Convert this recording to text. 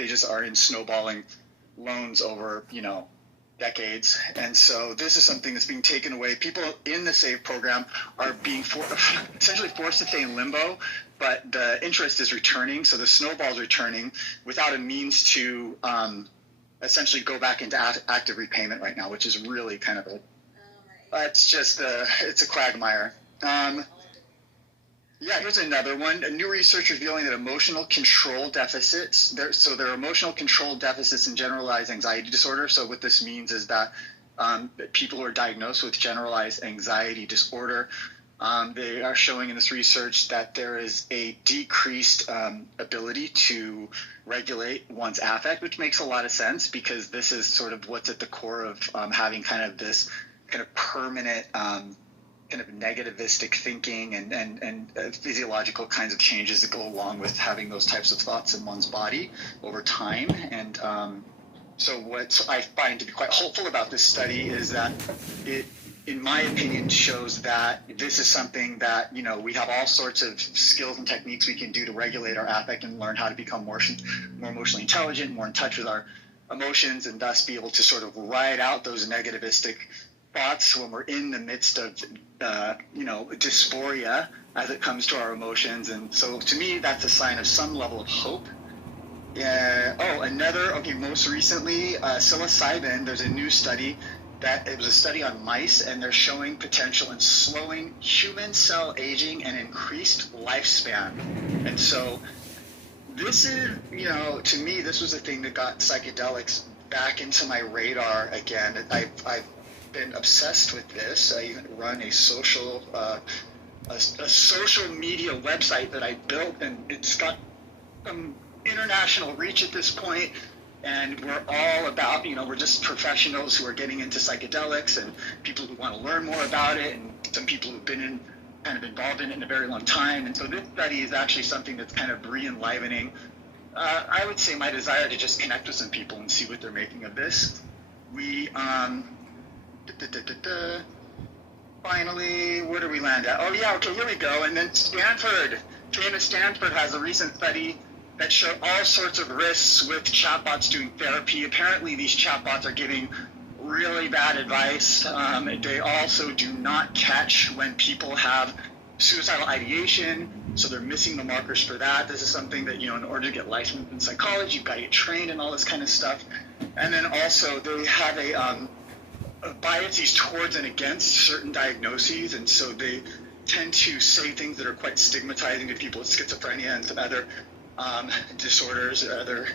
they just are in snowballing loans over, decades. And so this is something that's being taken away. People in the SAVE program are being essentially forced to stay in limbo, but the interest is returning. So the snowball's returning without a means to essentially go back into active repayment right now, which is really kind of it's a quagmire. Here's another one. A new research revealing that emotional control deficits, there are emotional control deficits in generalized anxiety disorder. So what this means is that people who are diagnosed with generalized anxiety disorder, they are showing in this research that there is a decreased ability to regulate one's affect, which makes a lot of sense because this is sort of what's at the core of having kind of this kind of permanent kind of negativistic thinking and physiological kinds of changes that go along with having those types of thoughts in one's body over time. And so what I find to be quite hopeful about this study is that it, in my opinion, shows that this is something that, we have all sorts of skills and techniques we can do to regulate our affect and learn how to become more emotionally intelligent, more in touch with our emotions, and thus be able to sort of ride out those negativistic thoughts when we're in the midst of dysphoria as it comes to our emotions. And so to me, that's a sign of some level of hope. Most recently, psilocybin, there's a new study that it was a study on mice, and they're showing potential in slowing human cell aging and increased lifespan. And so this is, to me, this was the thing that got psychedelics back into my radar again. I've been obsessed with this. I even run a social media website that I built, and it's got some international reach at this point. And we're all about, we're just professionals who are getting into psychedelics and people who want to learn more about it, and some people who've been kind of involved in it in a very long time. And so this study is actually something that's kind of re-enlivening, I would say, my desire to just connect with some people and see what they're making of this. Finally, where do we land at? Here we go. And then Stanford has a recent study that showed all sorts of risks with chatbots doing therapy. Apparently, these chatbots are giving really bad advice. They also do not catch when people have suicidal ideation, so they're missing the markers for that. This is something that, in order to get licensed in psychology, you've got to get trained and all this kind of stuff. And then also, they have biases towards and against certain diagnoses, and so they tend to say things that are quite stigmatizing to people with schizophrenia and some other disorders or other